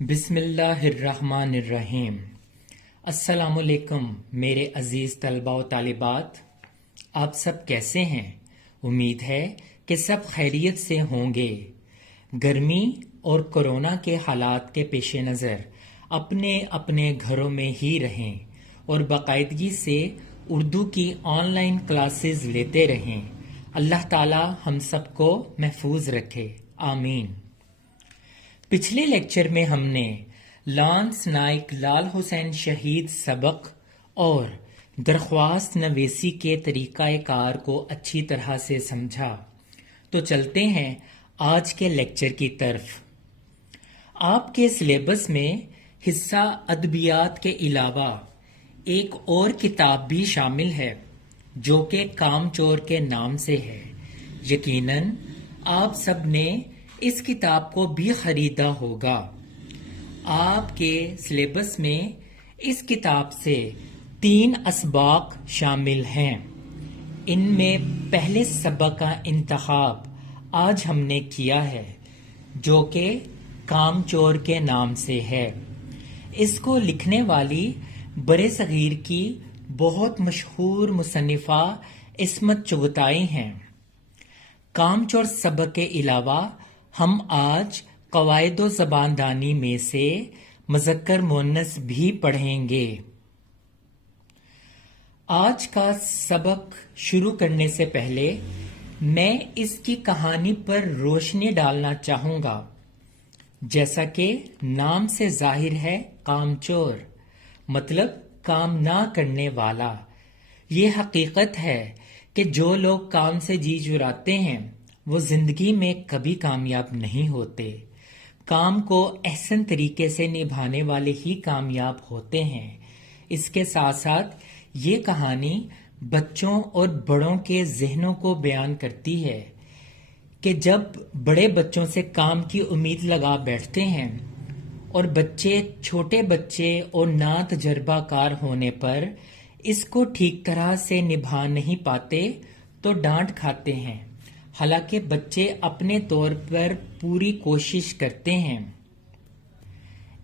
بسم اللہ الرحمن الرحیم۔ السلام علیکم میرے عزیز طلباء و طالبات، آپ سب کیسے ہیں؟ امید ہے کہ سب خیریت سے ہوں گے۔ گرمی اور کورونا کے حالات کے پیش نظر اپنے اپنے گھروں میں ہی رہیں اور باقاعدگی سے اردو کی آن لائن کلاسز لیتے رہیں۔ اللہ تعالی ہم سب کو محفوظ رکھے، آمین۔ پچھلے لیکچر میں ہم نے لانس نائک لال حسین شہید سبق اور درخواست نویسی کے طریقہ کار کو اچھی طرح سے سمجھا، تو چلتے ہیں آج کے لیکچر کی طرف۔ آپ کے سلیبس میں حصہ ادبیات کے علاوہ ایک اور کتاب بھی شامل ہے جو کہ کام چور کے نام سے ہے۔ یقیناً آپ سب نے اس کتاب کو بھی خریدا ہوگا۔ آپ کے سلیبس میں اس کتاب سے 3 اسباق شامل ہیں۔ ان میں پہلے سبق کا انتخاب آج ہم نے کیا ہے جو کہ کام چور کے نام سے ہے۔ اس کو لکھنے والی برِ صغیر کی بہت مشہور مصنفہ عصمت چغتائی ہیں۔ کام چور سبق کے علاوہ ہم آج قواعد و زباندانی میں سے مذکر مؤنث بھی پڑھیں گے۔ آج کا سبق شروع کرنے سے پہلے میں اس کی کہانی پر روشنی ڈالنا چاہوں گا۔ جیسا کہ نام سے ظاہر ہے، کام چور مطلب کام نہ کرنے والا۔ یہ حقیقت ہے کہ جو لوگ کام سے جی چراتے ہیں وہ زندگی میں کبھی کامیاب نہیں ہوتے۔ کام کو احسن طریقے سے نبھانے والے ہی کامیاب ہوتے ہیں۔ اس کے ساتھ ساتھ یہ کہانی بچوں اور بڑوں کے ذہنوں کو بیان کرتی ہے کہ جب بڑے بچوں سے کام کی امید لگا بیٹھتے ہیں اور بچے چھوٹے بچے اور نا تجربہ کار ہونے پر اس کو ٹھیک طرح سے نبھا نہیں پاتے تو ڈانٹ کھاتے ہیں، حالانکہ بچے اپنے طور پر پوری کوشش کرتے ہیں۔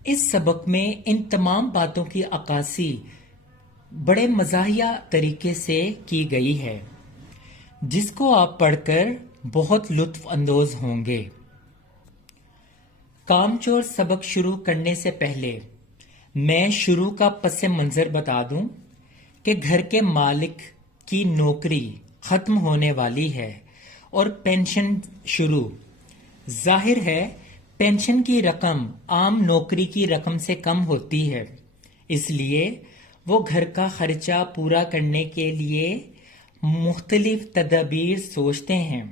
اس سبق میں ان تمام باتوں کی عکاسی بڑے مزاحیہ طریقے سے کی گئی ہے جس کو آپ پڑھ کر بہت لطف اندوز ہوں گے۔ کام چور سبق شروع کرنے سے پہلے میں شروع کا پس منظر بتا دوں کہ گھر کے مالک کی نوکری ختم ہونے والی ہے اور پینشن شروع۔ ظاہر ہے پینشن کی رقم عام نوکری کی رقم سے کم ہوتی ہے، اس لیے وہ گھر کا خرچہ پورا کرنے کے لیے مختلف تدابیر سوچتے ہیں۔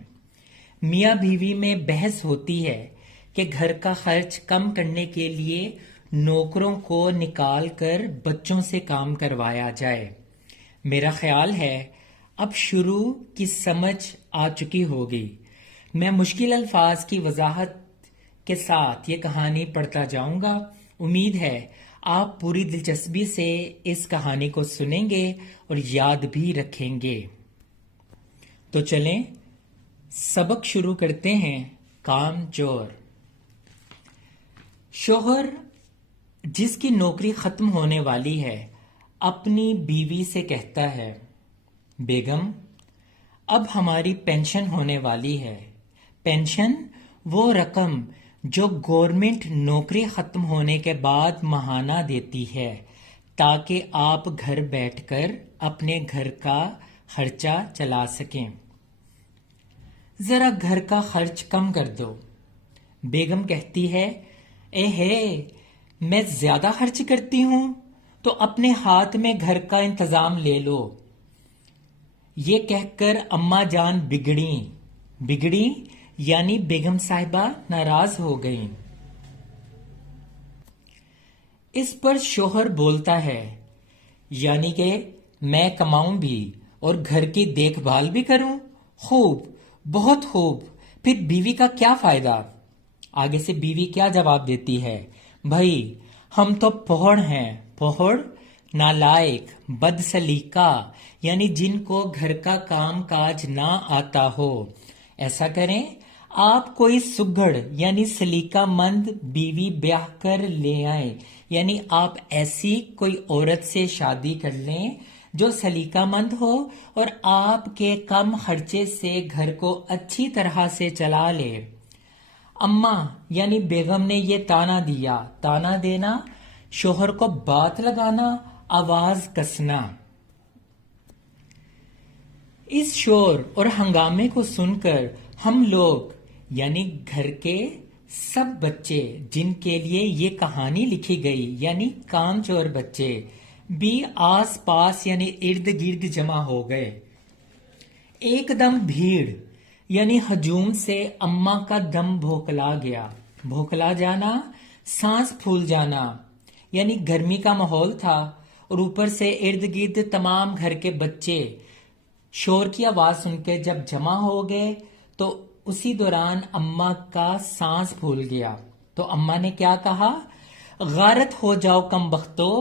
میاں بیوی میں بحث ہوتی ہے کہ گھر کا خرچ کم کرنے کے لیے نوکروں کو نکال کر بچوں سے کام کروایا جائے۔ میرا خیال ہے اب شروع کی سمجھ آ چکی ہوگی۔ میں مشکل الفاظ کی وضاحت کے ساتھ یہ کہانی پڑھتا جاؤں گا۔ امید ہے آپ پوری دلچسپی سے اس کہانی کو سنیں گے اور یاد بھی رکھیں گے۔ تو چلیں سبق شروع کرتے ہیں۔ کام چور۔ شوہر جس کی نوکری ختم ہونے والی ہے اپنی بیوی سے کہتا ہے، بیگم اب ہماری پینشن ہونے والی ہے۔ پینشن وہ رقم جو گورنمنٹ نوکری ختم ہونے کے بعد ماہانہ دیتی ہے تاکہ آپ گھر بیٹھ کر اپنے گھر کا خرچہ چلا سکیں۔ ذرا گھر کا خرچ کم کر دو۔ بیگم کہتی ہے، اے ہے میں زیادہ خرچ کرتی ہوں تو اپنے ہاتھ میں گھر کا انتظام لے لو۔ یہ کہہ کر اماں جان بگڑی یعنی بیگم صاحبہ ناراض ہو گئیں۔ اس پر شوہر بولتا ہے، یعنی کہ میں کماؤں بھی اور گھر کی دیکھ بھال بھی کروں؟ خوب، بہت خوب، پھر بیوی کا کیا فائدہ؟ آگے سے بیوی کیا جواب دیتی ہے، بھائی ہم تو پوہڑ ہیں۔ پوہڑ نالائق، بد سلیقہ، یعنی جن کو گھر کا کام کاج نہ آتا ہو۔ ایسا کریں آپ کوئی سگڑ یعنی سلیقہ مند بیوی بیاہ کر لے آئیں، یعنی آپ ایسی کوئی عورت سے شادی کر لیں جو سلیقہ مند ہو اور آپ کے کم خرچے سے گھر کو اچھی طرح سے چلا لے۔ اماں یعنی بیگم نے یہ طعنہ دیا۔ طعنہ دینا، شوہر کو بات لگانا، آواز کسنا۔ اس شور اور ہنگامے کو سن کر ہم لوگ یعنی گھر کے سب بچے جن کے لیے یہ کہانی لکھی گئی یعنی کام چور بچے بھی آس پاس یعنی ارد گرد جمع ہو گئے۔ ایک دم بھیڑ یعنی ہجوم سے اماں کا دم بھوکلا گیا۔ بھوکلا جانا، سانس پھول جانا، یعنی گرمی کا ماحول تھا اور اوپر سے ارد گرد تمام گھر کے بچے شور کی آواز سن کے جب جمع ہو گئے تو اسی دوران اماں کا سانس پھول گیا۔ تو اماں نے کیا کہا؟ غارت ہو جاؤ کم بختو،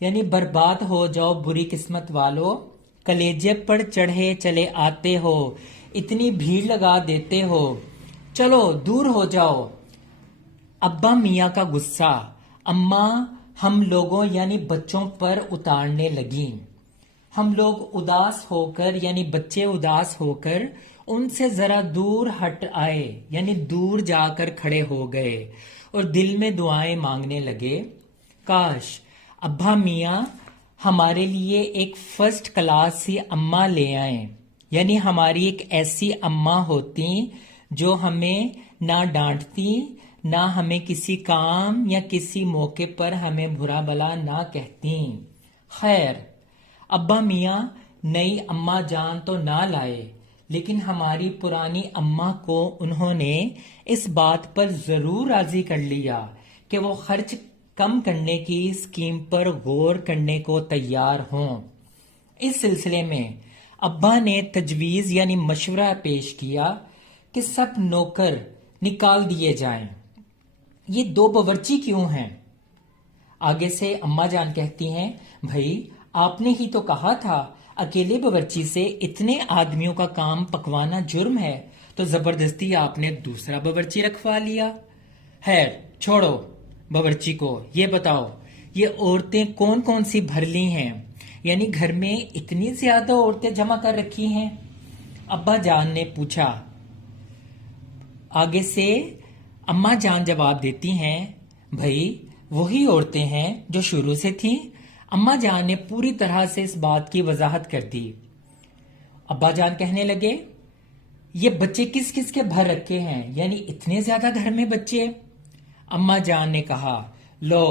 یعنی برباد ہو جاؤ بری قسمت والو، کلیجے پر چڑھے چلے آتے ہو، اتنی بھیڑ لگا دیتے ہو، چلو دور ہو جاؤ۔ ابا میاں کا غصہ اماں ہم لوگوں یعنی بچوں پر اتارنے لگیں۔ ہم لوگ اداس ہو کر یعنی بچے اداس ہو کر ان سے ذرا دور ہٹ آئے یعنی دور جا کر کھڑے ہو گئے اور دل میں دعائیں مانگنے لگے، کاش ابا میاں ہمارے لیے ایک فرسٹ کلاس سی اماں لے آئیں، یعنی ہماری ایک ایسی اماں ہوتی جو ہمیں نہ ڈانٹتی، نہ ہمیں کسی کام یا کسی موقع پر ہمیں برا بلا نہ کہتی۔ خیر، ابا میاں نئی اماں جان تو نہ لائے، لیکن ہماری پرانی اماں کو انہوں نے اس بات پر ضرور راضی کر لیا کہ وہ خرچ کم کرنے کی اسکیم پر غور کرنے کو تیار ہوں۔ اس سلسلے میں ابا نے تجویز یعنی مشورہ پیش کیا کہ سب نوکر نکال دیے جائیں۔ یہ دو باورچی کیوں ہیں؟ آگے سے اماں جان کہتی ہیں، بھائی آپ نے ہی تو کہا تھا اکیلے باورچی سے اتنے آدمیوں کا کام پکوانا جرم ہے، تو زبردستی آپ نے دوسرا باورچی رکھوا لیا۔ خیر چھوڑو باورچی کو، یہ بتاؤ یہ عورتیں کون کون سی بھر لی ہیں، یعنی گھر میں اتنی زیادہ عورتیں جمع کر رکھی ہیں؟ ابا جان نے پوچھا۔ آگے سے اماں جان جواب دیتی ہیں، بھائی وہی عورتیں ہیں جو شروع سے تھیں۔ اماں جان نے پوری طرح سے اس بات کی وضاحت کر دی۔ ابا جان کہنے لگے، یہ بچے کس کس کے بھر رکھے ہیں، یعنی اتنے زیادہ گھر میں بچے؟ اماں جان نے کہا، لو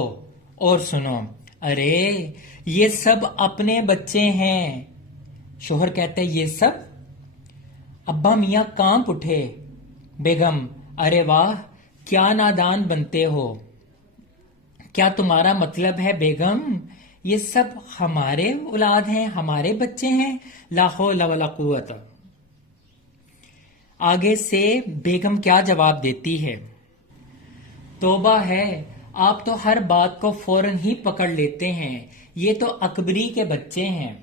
اور سنو، ارے یہ سب اپنے بچے ہیں۔ شوہر کہتے یہ سب؟ ابا میاں کانپ اٹھے۔ بیگم، ارے واہ کیا نادان بنتے ہو، کیا تمہارا مطلب ہے بیگم یہ سب ہمارے اولاد ہیں، ہمارے بچے ہیں؟ لا حول ولا قوت۔ آگے سے بیگم کیا جواب دیتی ہے، توبہ ہے، آپ تو ہر بات کو فوراً ہی پکڑ لیتے ہیں، یہ تو اکبری کے بچے ہیں۔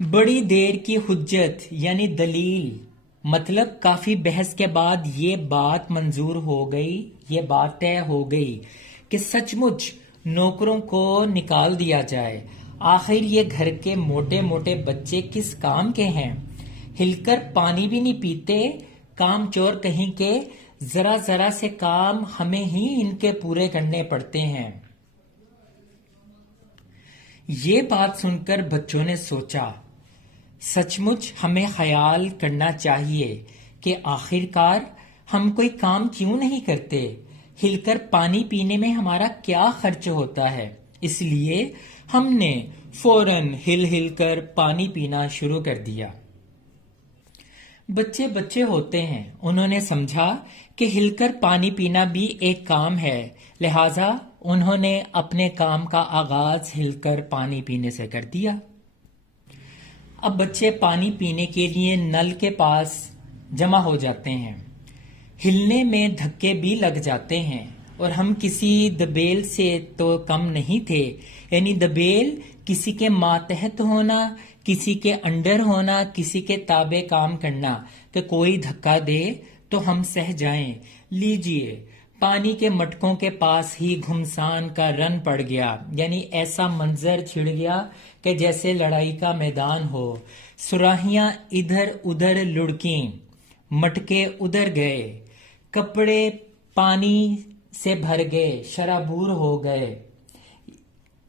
بڑی دیر کی حجت یعنی دلیل، مطلب کافی بحث کے بعد یہ بات منظور ہو گئی، یہ بات طے ہو گئی کہ سچ مچ نوکروں کو نکال دیا جائے۔ آخر یہ گھر کے موٹے موٹے بچے کس کام کے ہیں، ہل کر پانی بھی نہیں پیتے، کام چور کہیں کے، ذرا ذرا سے کام ہمیں ہی ان کے پورے کرنے پڑتے ہیں۔ یہ بات سن کر بچوں نے سوچا، سچ مچ ہمیں خیال کرنا چاہیے کہ آخرکار ہم کوئی کام کیوں نہیں کرتے، ہل کر پانی پینے میں ہمارا کیا خرچ ہوتا ہے، اس لیے ہم نے فوراً ہل ہل کر پانی پینا شروع کر دیا۔ بچے بچے ہوتے ہیں، انہوں نے سمجھا کہ ہل کر پانی پینا بھی ایک کام ہے، لہٰذا انہوں نے اپنے کام کا آغاز ہل کر پانی پینے سے کر دیا۔ اب بچے پانی پینے کے لیے نل کے پاس جمع ہو جاتے ہیں، ہلنے میں دھکے بھی لگ جاتے ہیں، اور ہم کسی دبیل سے تو کم نہیں تھے، یعنی دبیل کسی کے ماتحت ہونا کسی کے انڈر ہونا، کسی کے تابع کام کرنا کہ کوئی دھکا دے تو ہم سہ جائیں۔ لیجئے، پانی کے مٹکوں کے پاس ہی گھمسان کا رن پڑ گیا، یعنی ایسا منظر چھڑ گیا کہ جیسے لڑائی کا میدان ہو۔ سراہیاں ادھر ادھر لڑکیں، مٹکے ادھر گئے، کپڑے پانی سے بھر گئے، شرابور ہو گئے۔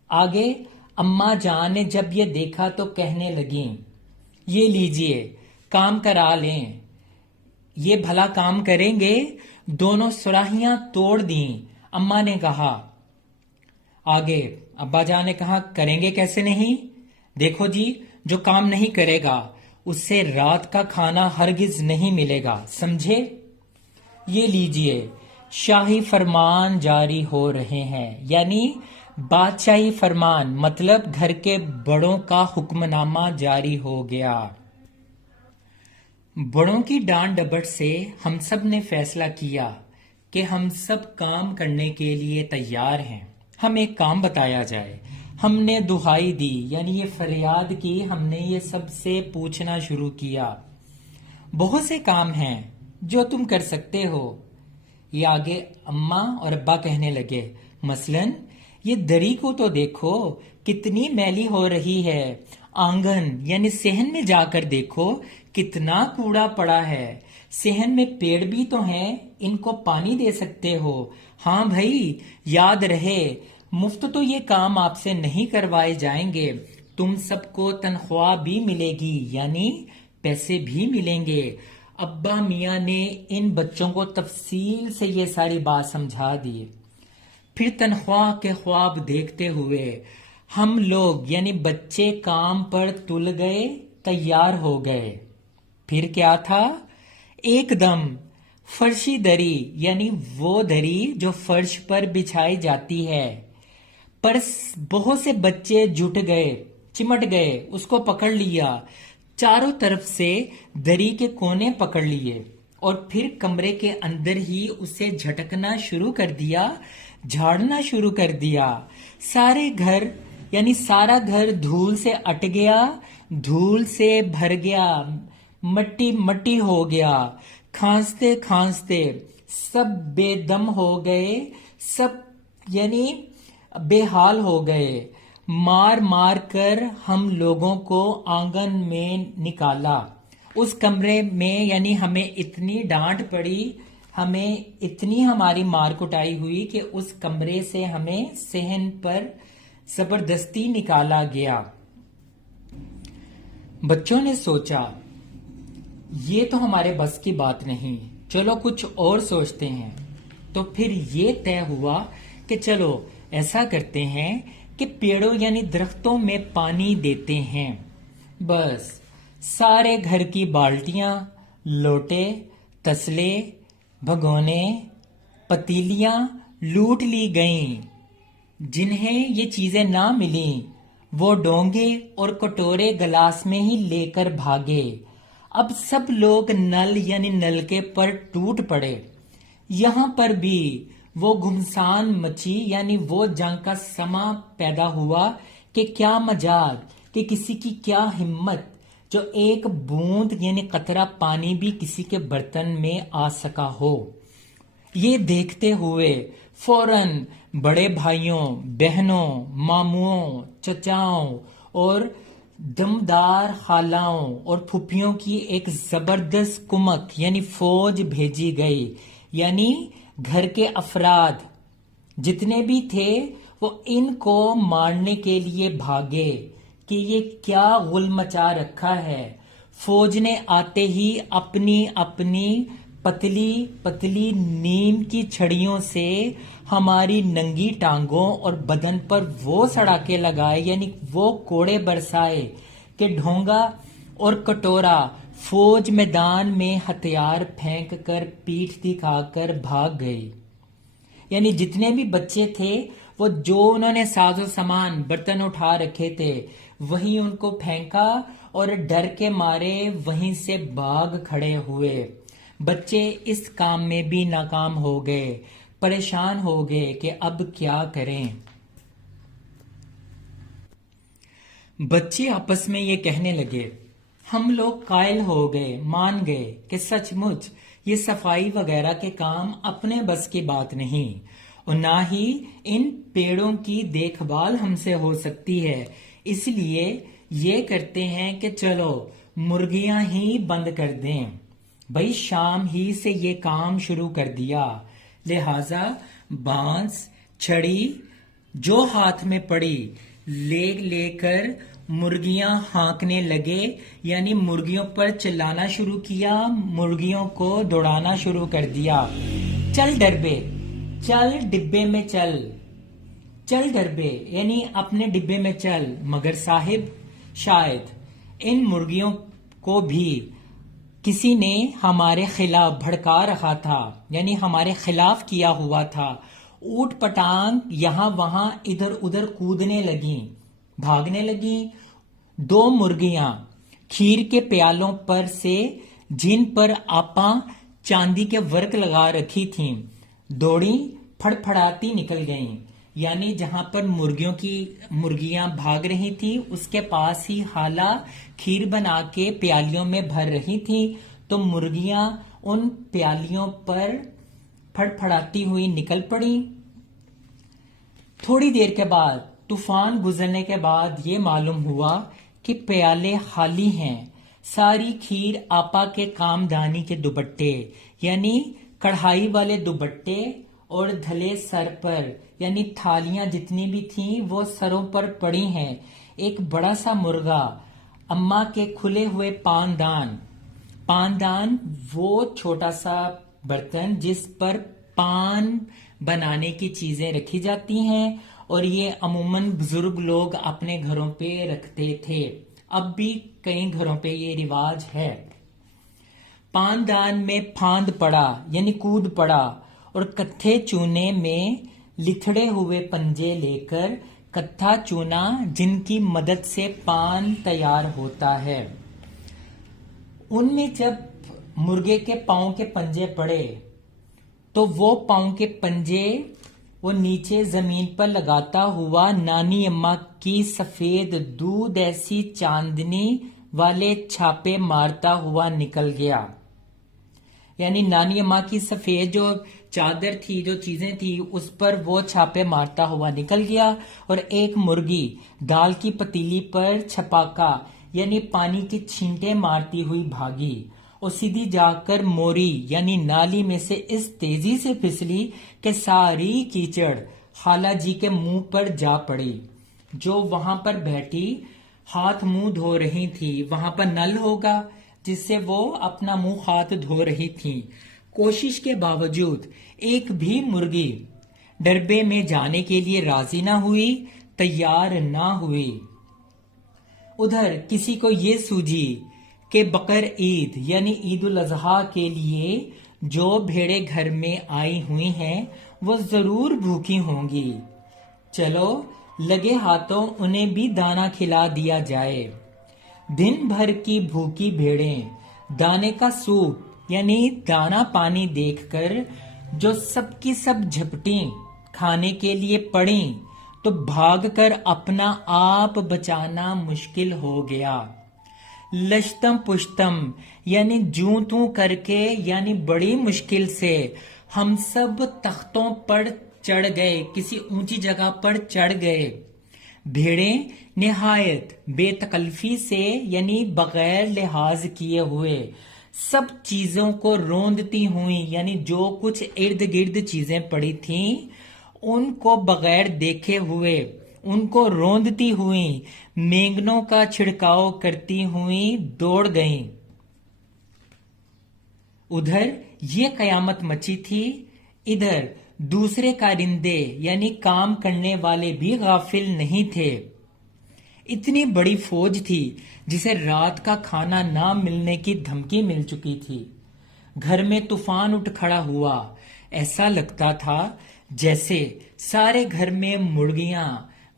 آگے اماں جان نے جب یہ دیکھا تو کہنے لگیں، یہ لیجئے کام کرا لیں، یہ بھلا کام کریں گے؟ دونوں سراہیاں توڑ دیں۔ اماں نے کہا، آگے ابا جان نے کہا، کریں گے کیسے نہیں؟ دیکھو جی، جو کام نہیں کرے گا اس سے رات کا کھانا ہرگز نہیں ملے گا، سمجھے؟ یہ لیجئے شاہی فرمان جاری ہو رہے ہیں، یعنی بادشاہی فرمان، مطلب گھر کے بڑوں کا حکم نامہ جاری ہو گیا۔ بڑوں کی ڈانٹ ڈپٹ سے ہم سب نے فیصلہ کیا کہ ہم سب کام کرنے کے لیے تیار ہیں۔ ہم ایک کام بتایا جائے۔ ہم نے دہائی دی، یعنی یہ فریاد کی، ہم نے یہ سب سے پوچھنا شروع کیا، بہت سے کام ہیں جو تم کر سکتے ہو۔ یہ آگے اماں اور ابا کہنے لگے، مثلاً یہ دری کو تو دیکھو کتنی میلی ہو رہی ہے، آنگن یعنی صحن میں جا کر دیکھو کتنا کوڑا پڑا ہے، صحن میں پیڑ بھی تو ہیں، ان کو پانی دے سکتے ہو۔ ہاں بھائی، یاد رہے مفت تو یہ کام آپ سے نہیں کروائے جائیں گے، تم سب کو تنخواہ بھی ملے گی، یعنی پیسے بھی ملیں گے۔ ابا میاں نے ان بچوں کو تفصیل سے یہ ساری بات سمجھا دی۔ پھر تنخواہ کے خواب دیکھتے ہوئے ہم لوگ یعنی بچے کام پر تل گئے، تیار ہو گئے۔ پھر کیا تھا؟ ایک دم فرشی دری، یعنی وہ دری جو فرش پر بچھائی جاتی ہے، پر بہت سے بچے جٹ گئے، چمٹ گئے، اس کو پکڑ لیا، چاروں طرف سے دری کے کونے پکڑ لیے اور پھر کمرے کے اندر ہی اسے جھٹکنا شروع کر دیا، جھاڑنا شروع کر دیا۔ سارے گھر یعنی سارا گھر دھول سے اٹ گیا، دھول سے بھر گیا، مٹی مٹی ہو گیا۔ کھانستے کھانستے سب بے دم ہو گئے، سب یعنی بے حال ہو گئے۔ مار مار کر ہم لوگوں کو آنگن میں نکالا۔ اس کمرے میں یعنی ہمیں اتنی ڈانٹ پڑی، ہمیں اتنی ہماری مار کٹائی ہوئی کہ اس کمرے سے ہمیں صحن پر زبردستی نکالا گیا۔ بچوں نے سوچا، یہ تو ہمارے بس کی بات نہیں، چلو کچھ اور سوچتے ہیں۔ تو پھر یہ طے ہوا کہ چلو ایسا کرتے ہیں کہ پیڑوں یعنی درختوں میں پانی دیتے ہیں۔ بس سارے گھر کی بالٹیاں، لوٹے، تسلے، بھگونے، پتیلیاں لوٹ لی گئیں۔ جنہیں یہ چیزیں نہ ملیں وہ ڈونگے اور کٹورے گلاس میں ہی لے کر بھاگے۔ اب سب لوگ نل یعنی نلکے پر ٹوٹ پڑے۔ یہاں پر بھی وہ گھمسان مچی، یعنی وہ جنگ کا سما پیدا ہوا کہ کیا مجال، کہ کسی کی کیا ہمت جو ایک بوند یعنی قطرہ پانی بھی کسی کے برتن میں آ سکا ہو۔ یہ دیکھتے ہوئے فوراً بڑے بھائیوں، بہنوں، ماموں، چچاؤں اور دمدار خالاؤں اور پھپھیوں کی ایک زبردست کمک یعنی فوج بھیجی گئی، یعنی گھر کے افراد جتنے بھی تھے وہ ان کو مارنے کے لیے بھاگے کہ یہ کیا غل مچا رکھا ہے۔ فوج نے آتے ہی اپنی اپنی پتلی پتلی نیم کی چھڑیوں سے ہماری ننگی ٹانگوں اور بدن پر وہ سڑاکے لگائے، یعنی وہ کوڑے برسائے کہ ڈھونگا اور کٹورا فوج میدان میں ہتھیار پھینک کر پیٹھ دکھا کر بھاگ گئی۔ یعنی جتنے بھی بچے تھے وہ جو انہوں نے ساز و سامان برتن اٹھا رکھے تھے وہیں ان کو پھینکا اور ڈر کے مارے وہیں سے بھاگ کھڑے ہوئے۔ بچے اس کام میں بھی ناکام ہو گئے، پریشان ہو گئے کہ اب کیا کریں۔ بچے آپس میں یہ کہنے لگے، ہم لوگ قائل ہو گئے، مان گئے کہ سچ مچ یہ صفائی وغیرہ کے کام اپنے بس کی بات نہیں، اور نہ ہی ان پیڑوں کی دیکھ بھال ہم سے ہو سکتی ہے، اس لیے یہ کرتے ہیں کہ چلو مرغیاں ہی بند کر دیں۔ بھئی شام ہی سے یہ کام شروع کر دیا، لہذا بانس چھڑی جو ہاتھ میں پڑی لے لے کر مرغیاں ہانکنے لگے، یعنی مرغیوں پر چلانا شروع کیا، مرغیوں کو دوڑانا شروع کر دیا۔ چل ڈربے، چل ڈبے میں چل، چل ڈربے یعنی اپنے ڈبے میں چل۔ مگر صاحب شاید ان مرغیوں کو بھی کسی نے ہمارے خلاف بھڑکا رکھا تھا، یعنی ہمارے خلاف کیا ہوا تھا۔ اوٹ پٹانگ یہاں وہاں ادھر ادھر کودنے لگیں، بھاگنے لگیں۔ دو مرغیاں کھیر کے پیالوں پر سے جن پر آپاں چاندی کے ورق لگا رکھی تھیں دوڑی پھڑ پھڑاتی نکل گئیں، یعنی جہاں پر مرغیاں بھاگ رہی تھیں اس کے پاس ہی خالہ کھیر بنا کے پیالیوں میں بھر رہی تھیں، تو مرغیاں ان پیالیوں پر پھڑ پھڑاتی ہوئی نکل پڑی۔ تھوڑی دیر کے بعد طوفان گزرنے کے بعد یہ معلوم ہوا کہ پیالے خالی ہیں، ساری کھیر آپا کے کامدانی کے دوپٹے یعنی کڑھائی والے دوپٹے اور دھلے سر پر، یعنی تھالیاں جتنی بھی تھیں وہ سروں پر پڑی ہیں۔ ایک بڑا سا مرغا، اماں کے کھلے ہوئے پاندان وہ چھوٹا سا برتن جس پر پان بنانے کی چیزیں رکھی جاتی ہیں، اور یہ عموماً بزرگ لوگ اپنے گھروں پہ رکھتے تھے، اب بھی کئی گھروں پہ یہ رواج ہے۔ پاندان میں پھاند پڑا یعنی کود پڑا، اور کتھے چونے میں لتھڑے ہوئے پنجے لے کر کتھا چونا جن کی مدد سے پان تیار ہوتا ہے، ان میں جب مرغے کے پاؤں کے پنجے پڑے تو وہ پاؤں کے پنجے وہ نیچے زمین پر لگاتا ہوا نانی اماں کی سفید دودھ ایسی چاندنی والے چھاپے مارتا ہوا نکل گیا، یعنی نانی اماں کی سفید جو چادر تھی، جو چیزیں تھی، اس پر وہ چھاپے مارتا ہوا نکل گیا، اور ایک مرغی دال کی پتیلی پر چھپاکا یعنی پانی کی چھینٹیں مارتی ہوئی بھاگی، اور سیدھی جا کر موری یعنی نالی میں سے اس تیزی سے پھسلی کہ ساری کیچڑ خالہ جی کے منہ پر جا پڑی، جو وہاں پر بیٹھی ہاتھ منہ دھو رہی تھی۔ وہاں پر نل ہوگا جس سے وہ اپنا منہ ہاتھ دھو رہی تھی۔ کوشش کے باوجود ایک بھی مرغی ڈربے میں جانے کے لیے راضی نہ ہوئی، تیار نہ ہوئی۔ ادھر کسی کو یہ سوجی کہ بقر عید یعنی عید الاضحیٰ کے لیے جو بھیڑیں گھر میں آئی ہوئی ہیں وہ ضرور بھوکی ہوں گی، چلو لگے ہاتھوں انہیں بھی دانہ کھلا دیا جائے۔ دن بھر کی بھوکی بھیڑیں دانے کا سوپ یعنی دانا پانی دیکھ کر جو سب کی سب جھپٹیں کھانے کے لیے پڑیں، تو بھاگ کر اپنا آپ بچانا مشکل ہو گیا۔ لشتم پشتم یعنی جوں توں کر کے، یعنی بڑی مشکل سے ہم سب تختوں پر چڑھ گئے، کسی اونچی جگہ پر چڑھ گئے۔ بھیڑیں نہایت بے تکلفی سے یعنی بغیر لحاظ کیے ہوئے سب چیزوں کو روندتی ہوئیں، یعنی جو کچھ ارد گرد چیزیں پڑی تھیں ان کو بغیر دیکھے ہوئے ان کو روندتی ہوئیں، مینگنوں کا چھڑکاؤ کرتی ہوئیں دوڑ گئیں۔ ادھر یہ قیامت مچی تھی، ادھر دوسرے کارندے یعنی کام کرنے والے بھی غافل نہیں تھے۔ اتنی بڑی فوج تھی جسے رات کا کھانا نہ ملنے کی دھمکی مل چکی تھی۔ گھر میں طوفان اٹھ کھڑا ہوا، ایسا لگتا تھا جیسے سارے گھر میں مرغیاں،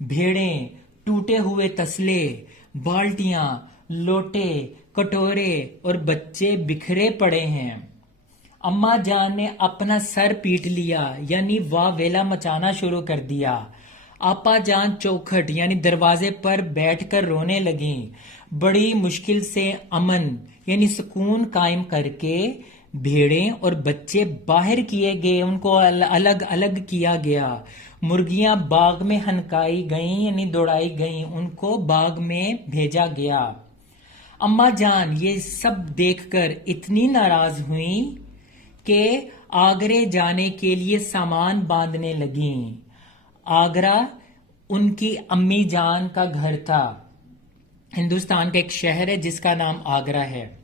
بھیڑیں، ٹوٹے ہوئے تسلے، بالٹیاں، لوٹے، کٹورے اور بچے بکھرے پڑے ہیں۔ اماں جان نے اپنا سر پیٹ لیا یعنی واہ ویلا مچانا شروع کر دیا۔ آپا جان چوکھٹ یعنی دروازے پر بیٹھ کر رونے لگیں۔ بڑی مشکل سے امن یعنی سکون قائم کر کے بھیڑیں اور بچے باہر کیے گئے، ان کو الگ الگ کیا گیا۔ مرغیاں باغ میں ہنکائی گئیں یعنی دوڑائی گئیں، ان کو باغ میں بھیجا گیا۔ اماں جان یہ سب دیکھ کر اتنی ناراض ہوئیں کہ آگرے جانے کے لیے سامان باندھنے لگیں۔ آگرہ ان کی امی جان کا گھر تھا۔ ہندوستان کا ایک شہر ہے جس کا نام آگرہ ہے۔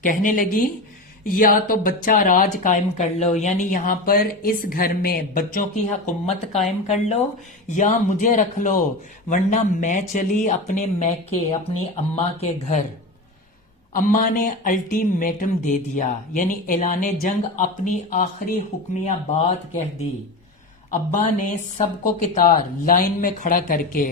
کہنے لگی یا تو بچہ راج قائم کر لو، یعنی یہاں پر اس گھر میں بچوں کی حکومت قائم کر لو، یا مجھے رکھ لو، ورنہ میں چلی اپنے میکے اپنی اماں کے گھر۔ اماں نے الٹیمیٹم دے دیا، یعنی اعلان جنگ، اپنی آخری حکمیہ بات کہہ دی۔ ابا نے سب کو قطار لائن میں کھڑا کر کے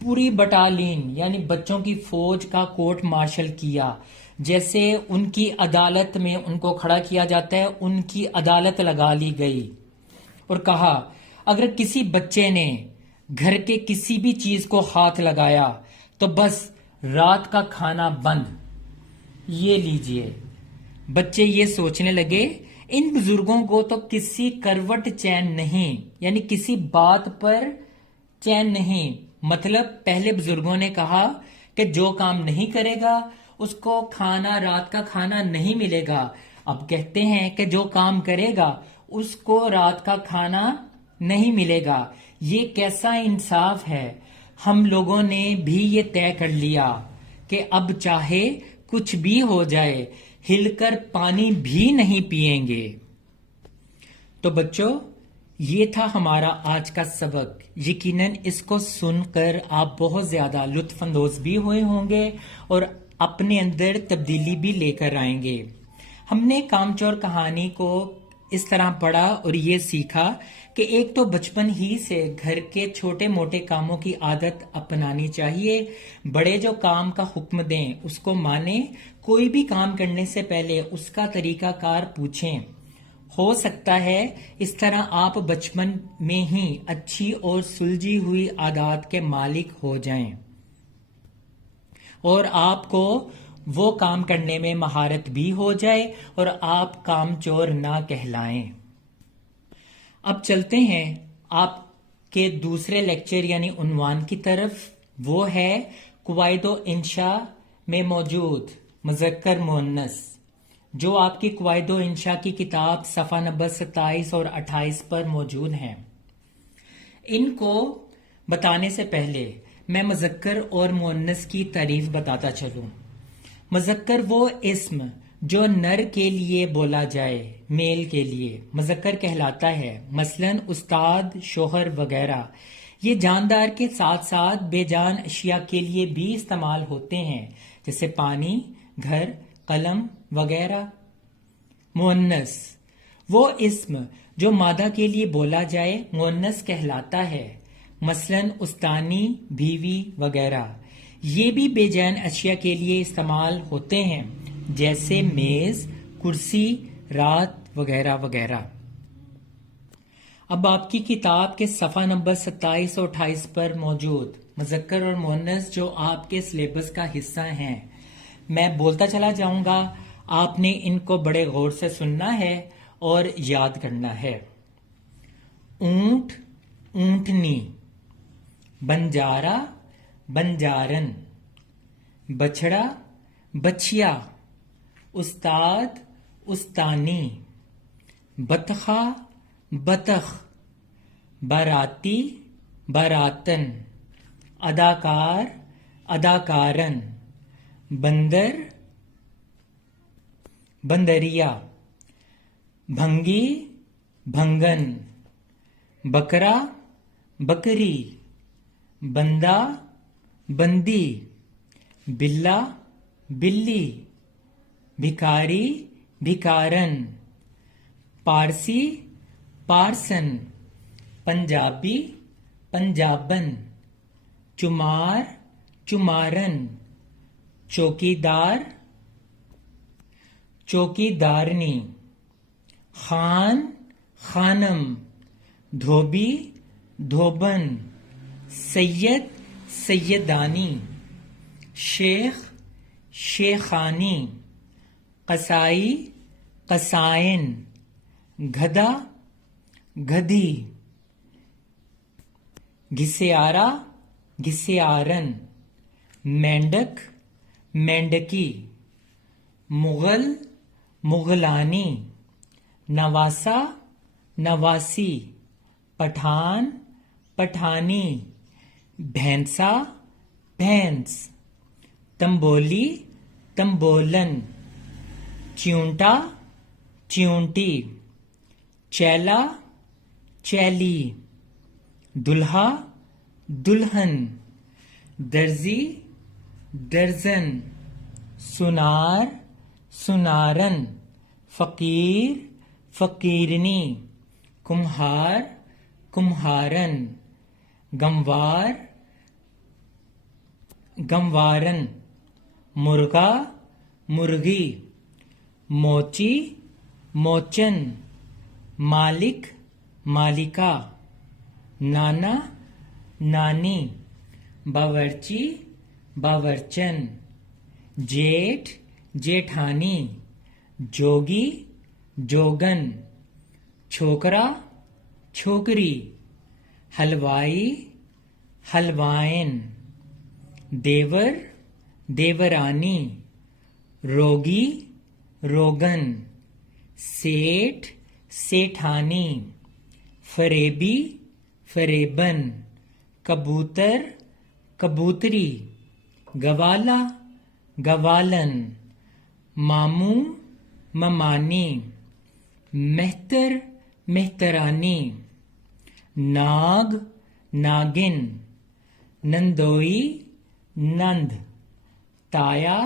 پوری بٹالین یعنی بچوں کی فوج کا کورٹ مارشل کیا، جیسے ان کی عدالت میں ان کو کھڑا کیا جاتا ہے، ان کی عدالت لگا لی گئی اور کہا اگر کسی بچے نے گھر کے کسی بھی چیز کو ہاتھ لگایا تو بس رات کا کھانا بند۔ یہ لیجئے۔ بچے یہ سوچنے لگے ان بزرگوں کو تو کسی کروٹ چین نہیں، یعنی کسی بات پر چین نہیں۔ مطلب پہلے بزرگوں نے کہا کہ جو کام نہیں کرے گا اس کو کھانا، رات کا کھانا نہیں ملے گا۔ اب کہتے ہیں کہ جو کام کرے گا اس کو رات کا کھانا نہیں ملے گا۔ یہ کیسا انصاف ہے؟ ہم لوگوں نے بھی یہ طے کر لیا کہ اب چاہے کچھ بھی ہو جائے ہل کر پانی بھی نہیں پئیں گے۔ تو بچوں یہ تھا ہمارا آج کا سبق۔ یقیناً اس کو سن کر آپ بہت زیادہ لطف اندوز بھی ہوئے ہوں گے اور اپنے اندر تبدیلی بھی لے کر آئیں گے۔ ہم نے کام چور کہانی کو اس طرح پڑھا اور یہ سیکھا کہ ایک تو بچپن ہی سے گھر کے چھوٹے موٹے کاموں کی عادت اپنانی چاہیے، بڑے جو کام کا حکم دیں اس کو مانیں، کوئی بھی کام کرنے سے پہلے اس کا طریقہ کار پوچھیں۔ ہو سکتا ہے اس طرح آپ بچپن میں ہی اچھی اور سلجھی ہوئی عادات کے مالک ہو جائیں اور آپ کو وہ کام کرنے میں مہارت بھی ہو جائے اور آپ کام چور نہ کہلائیں۔ اب چلتے ہیں آپ کے دوسرے لیکچر یعنی عنوان کی طرف، وہ ہے قواعد و انشاء میں موجود مذکر مؤنث، جو آپ کی قواعد و انشاء کی کتاب صفحہ نمبر 27 اور 28 پر موجود ہیں۔ ان کو بتانے سے پہلے میں مذکر اور مؤنث کی تعریف بتاتا چلوں۔ مذکر وہ اسم جو نر کے لیے بولا جائے، میل کے لیے مذکر کہلاتا ہے، مثلا استاد، شوہر وغیرہ۔ یہ جاندار کے ساتھ ساتھ بے جان اشیاء کے لیے بھی استعمال ہوتے ہیں، جیسے پانی، گھر، قلم وغیرہ۔ مؤنث وہ اسم جو مادہ کے لیے بولا جائے، مؤنث کہلاتا ہے، مثلا استانی، بیوی وغیرہ۔ یہ بھی بے جان اشیاء کے لیے استعمال ہوتے ہیں، جیسے میز، کرسی، رات وغیرہ وغیرہ۔ اب آپ کی کتاب کے صفحہ نمبر 27 اور 28 پر موجود مذکر اور مؤنث جو آپ کے سلیبس کا حصہ ہیں، میں بولتا چلا جاؤں گا، آپ نے ان کو بڑے غور سے سننا ہے اور یاد کرنا ہے۔ اونٹ، اونٹنی، بنجارا، بنجارن، بچھڑا، بچھیا، استاد، استانی، بطخہ، بطخ، باراتی، باراتن، اداکار، اداکارن، بندر، بندریا، بھنگی، بھنگن، بکرا، بکری، بندہ، بندی، بلا، بلی، بھکاری، بھکارن، پارسی، پارسن، پنجابی، پنجابن، چمار، چمارن، چوکیدار، چوکیدارنی، خان، خانم، دھوبی، دھوبن، سید سیدانی، شیخ شیخانی، قصائی قصائن، گدھا گدھی، گھسیارا گھسیارن، مینڈک مینڈکی، مغل مغلانی، نواسا نواسی، پٹھان پٹھانی، بھینسا بھینس، تمبولی تمبولن، چیونٹا چیونٹی، چیلا چیلی، دلہا دلہن، درزی درزن، سنار سنارن، فقیر فقیرنی، کمہار کمہارن، گموار گموارن، مرغا مرغی، موچی موچن، مالک مالکا، نانا نانی، باورچی باورچن، جیٹھ جیٹھانی، جوگی جوگن، چھوکرا چھوکری، حلوائی حلوائن، دیور دیورانی، روگی روگن، سیٹھ سیٹھانی، فریبی فریبن، کبوتر کبوتری، گوالا گوالن، ماموں ممانی، مہتر مہترانی، ناگ ناگن، نندوئی نند، تایا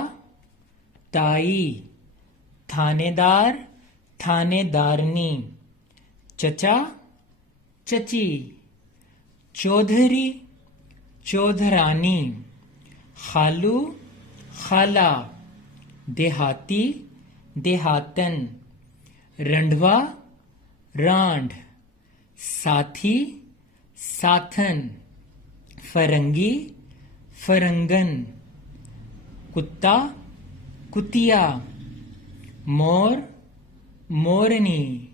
تائی، تھانے دار تھانے دارنی، چچا چچی، چودھری چودھرانی، خالو خالہ، دیہاتی دیہاتن، رنڈوا رانڈ، ساتھی ساتھن، فرنگی فرنگن، کتا کتیا، مور مورنی،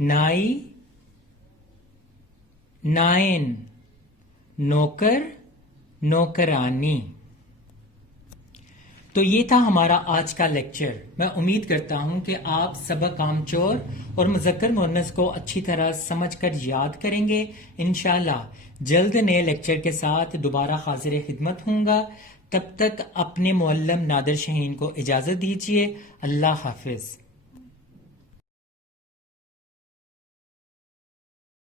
نائی نائن، نوکر نوکرانی۔ تو یہ تھا ہمارا آج کا لیکچر۔ میں امید کرتا ہوں کہ آپ سبق عام چور اور مذکر مؤنث کو اچھی طرح سمجھ کر یاد کریں گے۔ انشاءاللہ جلد نئے لیکچر کے ساتھ دوبارہ حاضر خدمت ہوں گا۔ تب تک اپنے معلم نادر شاہین کو اجازت دیجیے۔ اللہ حافظ۔